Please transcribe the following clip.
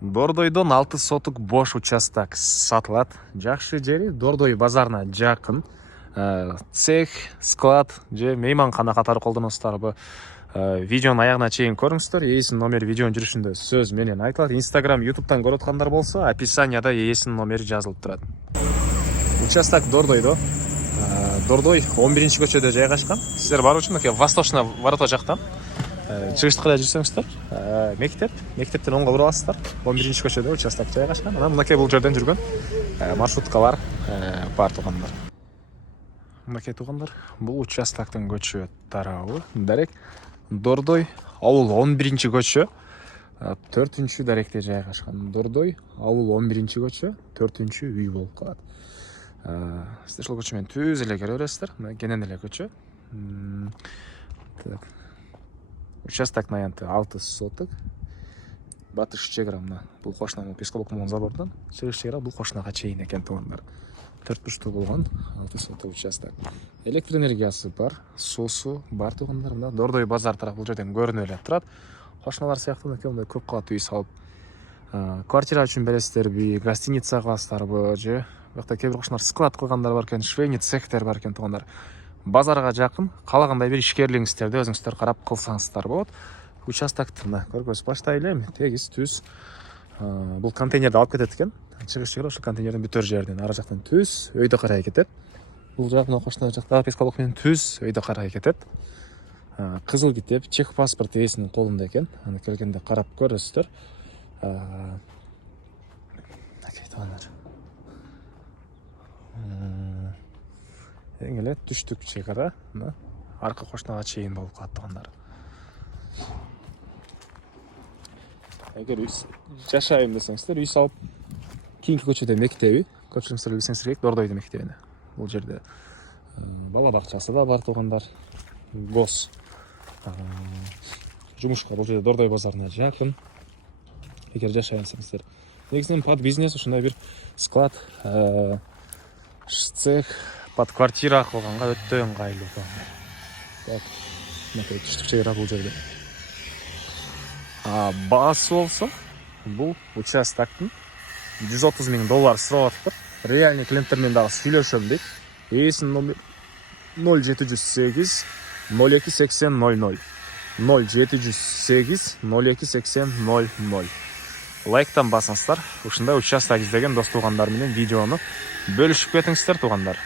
Дордойдон 6 соток бош участок сатылат. Жакшы жери Дордой базарына жакын. Цех, склад же мейманкана катары колдоносуздар. Видеонун аягына чейин көрүңүздөр. Ээсинин номери видеонун жүрүшүндө сөз менен айтылат. Instagram, YouTube'тан көрүп аткандар болсо, описанияда ээсинин номери жазылып турат. Участок Дордойдо. Дордой 11-көчөдө жайгашкан. Сиздер баруу үчүн Восточный ворота жактан чыгышты кыдай жүрсөңүздөр, мектептен оңго буруп аласыздар. 11-көчөдө участок жайгашкан. Анан мынакей бул жерден жүргөн маршруткалар бар туугандар. Мынакей туугандар, бул участоктун көчө тарабы дарек Дордой ауыл 11-көчө 4-даректе жайгашкан. Дордой ауыл 11-көчө 4-үй болуп калат. Сиздер ошол көчө менен түз эле көрө бересиздер. Кенен эле көчө. Участоктун аянты 6 соток. Батыш чегара мына бул кошуна песколокмон заводунан чыгыш чегара бул кошунага чейин экен туугандар. 4 бурчтуу болгон 6 соток участок. Электр энергиясы бар, суусу бар туугандар. Мына Дордой базар тарап бул жерден көрүнүп эле турат. Кошуналар сыяктуу мындай көп кабаттуу үй салып квартира үчүн бересиздерби, гостиница кыласыздарбы же бакта кээ бир кошуналар склад кылгандар бар экен, швейный цехтер бар экен туугандар. Базарга жакын каалагандай бир ишкерлигиңиздерди өзүңүздөр карап кылсаңыздар болот. Участокту мына көргөзүп баштайлы эми. Тегиз түз. Бул контейнерди алып кетет экен. Чыгыш чыгара ошол контейнердин бүтөр жеринен ара жактан түз өйдө карай кетет. Бул жак мына кошуна жакта песколок менен түз өйдө карай кетет. Кызыл китеп, чек паспорт ээсинин колунда экен. Аны келгенде карап көрөсүздөр. Эң эле түштүк чегара мына арка кошунага чейин болуп калат туугандар. Эгер жашайм десеңиздер, үй салып кийинки көчөдө мектеби, көпчүлүгүңүздөр билсеңиздер керек, Дордойдун мектебине. Бул жерде бала бакчасы да бар туугандар. Гос жумушка бул жерде Дордой базарына жакын. Эгер жашайм десеңиздер, негизинен под бизнес ушундай бир склад, цех, под квартира кылганга өтө ыңгайлуу туугандар. Так, мынакей түштүк чегара бул жерде. Баасы болсо, бул участоктун $130 000 сурап атыптыр. Реальный клиенттер менен дагы сүйлөшөм дейт. Ээсинин номери 0708 02 80 00 0708 02 80 00. Лайктан басыңыздар. Ушундай участок издеген дос туугандар менен видеону бөлүшүп кетиңиздер туугандар.